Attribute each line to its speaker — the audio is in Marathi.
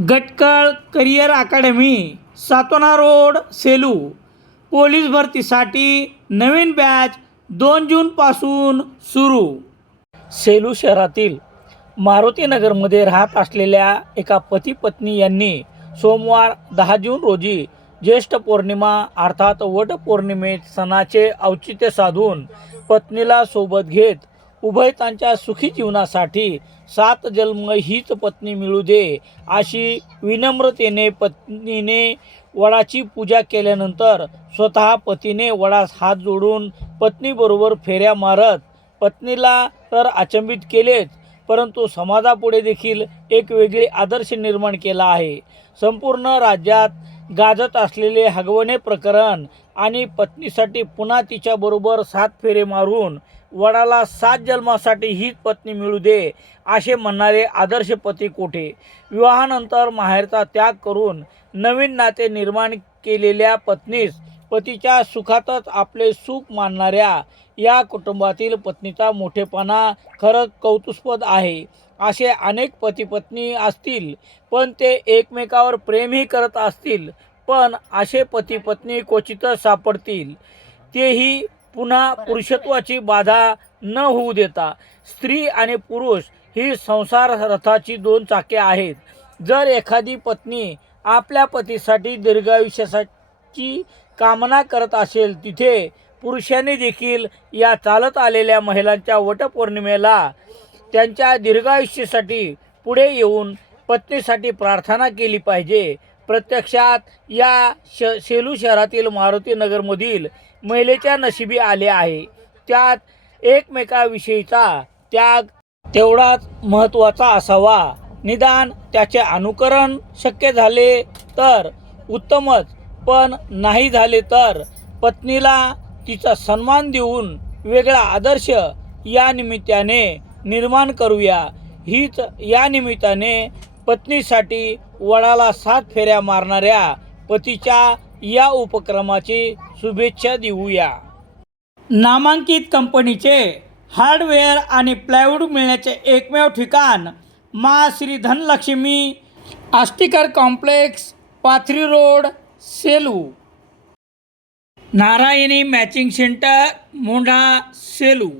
Speaker 1: Gatkal career academy Satona road Selu. Police भरतीसाठी नवीन बॅच दोन जूनपासून सुरू. सेलू शहरातील मारुतीनगरमध्ये राहत असलेल्या एका पती पत्नी यांनी सोमवार दहा जून रोजी ज्येष्ठ पौर्णिमा अर्थात वटपौर्णिमे सणाचे औचित्य साधून पत्नीला सोबत घेत उभयतांच्या सुखी जीवनासाठी सात जन्म हीच पत्नी मिळू दे अशी विनम्रतेने पत्नीने वडाची पूजा केल्यानंतर स्वतः पतीने वडास हात जोडून पत्नीबरोबर फेऱ्या मारत पत्नीला तर अचंबित केलेच परंतु समाजापुढे देखील एक वेगळे आदर्श निर्माण केला आहे. संपूर्ण राज्यात गाजत असलेले हगवणे प्रकरण आणि पत्नीसाठी पुन्हा तिच्याबरोबर सात फेरे मारून वडाला सात जन्मासाठी हीच पत्नी मिळू दे असे म्हणणारे आदर्श पती कोठे? विवाहानंतर माहेरचा त्याग करून नवीन नाते निर्माण केलेल्या पत्नीस पतीच्या सुखातच आपले सुख मानणाऱ्या या कुटुंबातील पत्नीचा मोठेपणा खरंच कौतुस्पद आहे. असे अनेक पती पत्नी असतील पण ते एकमेकावर प्रेमही करत असतील पण असे पती पत्नी क्वचितच सापडतील. तेही पुन्हा पुरुषत्वाची बाधा न होऊ देता स्त्री आणि पुरुष ही संसार रथाची दोन चाके आहेत. जर एखादी पत्नी आपल्या पतीसाठी दीर्घायुष्याची कामना करत असेल तिथे पुरुषांनी देखील या चालत आलेल्या महिलांच्या वटपौर्णिमेला त्यांच्या दीर्घायुष्यासाठी पुढे येऊन पत्नीसाठी प्रार्थना केली पाहिजे. प्रत्यक्षात या श सेलू शहरातील मारुतीनगरमधील महिलेच्या नशिबी आले आहे. त्यात एकमेकाविषयीचा त्याग तेवढाच महत्त्वाचा असावा. निदान त्याचे अनुकरण शक्य झाले तर उत्तमच पण नाही झाले तर पत्नीला तिचा सन्मान देऊन वेगळा आदर्श या निमित्ताने निर्माण करूया. हीच या निमित्ताने पत्नीसाठी वडाला सात फेऱ्या मारणाऱ्या पतीच्या या उपक्रमाची शुभेच्छा देऊया. नामांकित कंपनीचे हार्डवेअर आणि प्लायवूड मिळण्याचे एकमेव ठिकाण मा Shri Dhanlakshmi Ashtikar complex Pathri road Selu. Narayani matching centre Mondha Selu.